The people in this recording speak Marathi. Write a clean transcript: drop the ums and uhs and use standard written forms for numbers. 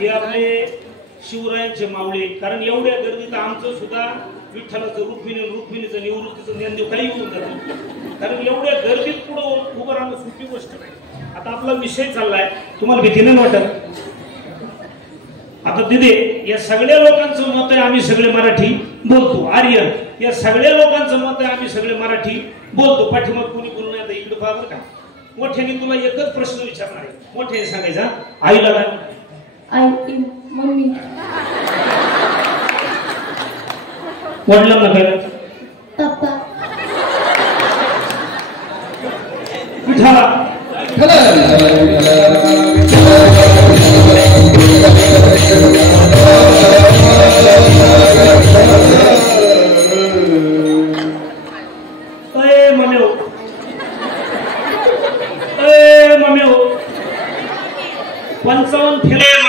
हे आपले शिवरायांचे मावळे, कारण एवढ्या गर्दीत आमचं सुद्धा विठ्ठलाचं रुक्मिणीचं निवृत्तीचं ज्ञानदेव काही होऊन जातं, कारण एवढ्या गर्दीत पुढं उभं राहणं सोपी गोष्ट नाही. आता आपला विषय चाललाय, तुम्हाला भीती नाही वाटत? आता तिथे या सगळ्या लोकांचं मत आहे आम्ही सगळे मराठी बोलतो, आर्यन या सगळ्या लोकांचं मत आहे आम्ही सगळे मराठी बोलतो. पाठीमाग कोणी बोलू नये, इकडे पहा बरं का. मोठ्याने तुला एकच प्रश्न विचारणार आहे, मोठ्याने सांगायचा आईला काय? आई मम्मी. वडिलांना काय? पप्पा. विठाला. मम्मी 55 फेरे